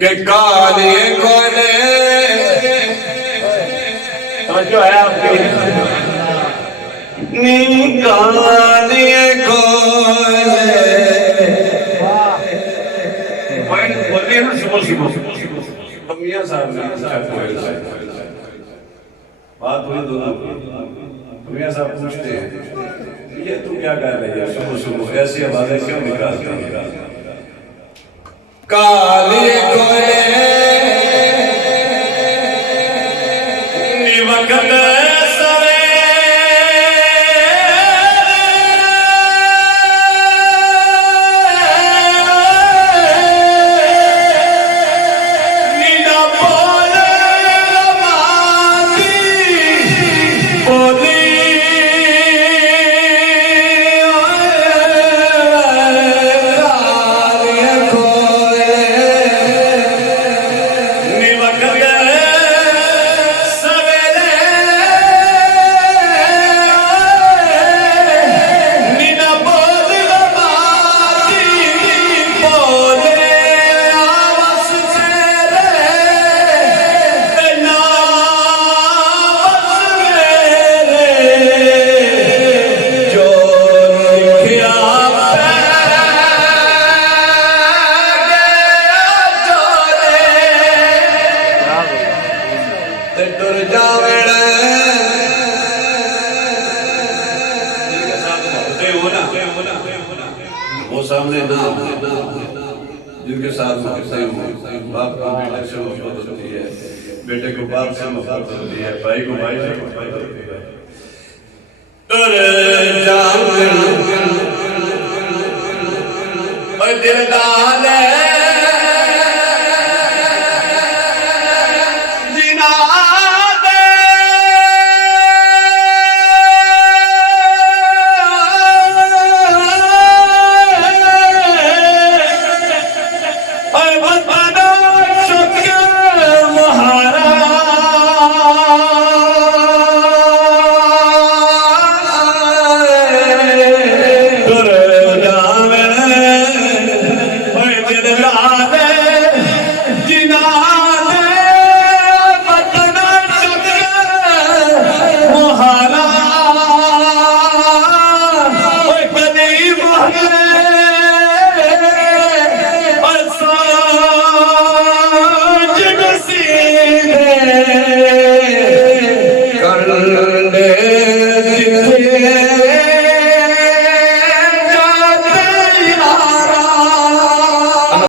के काले कोले जो है आपके काले कोले बोलते हैं ना सुबह सुबह मियां साहब बात हुई दोनों की। मियां साहब पूछते हैं ये तू क्या कर रही है सुबह सुबह ऐसी आवाजें क्यों निकालती है? काले कोले निवकत वो सामने ना जिनके साथ बाप को बेटे से मोहब्बत होती है, बेटे को बाप से मोहब्बत होती है, भाई को भाई से मोहब्बत होती है। दिल डाले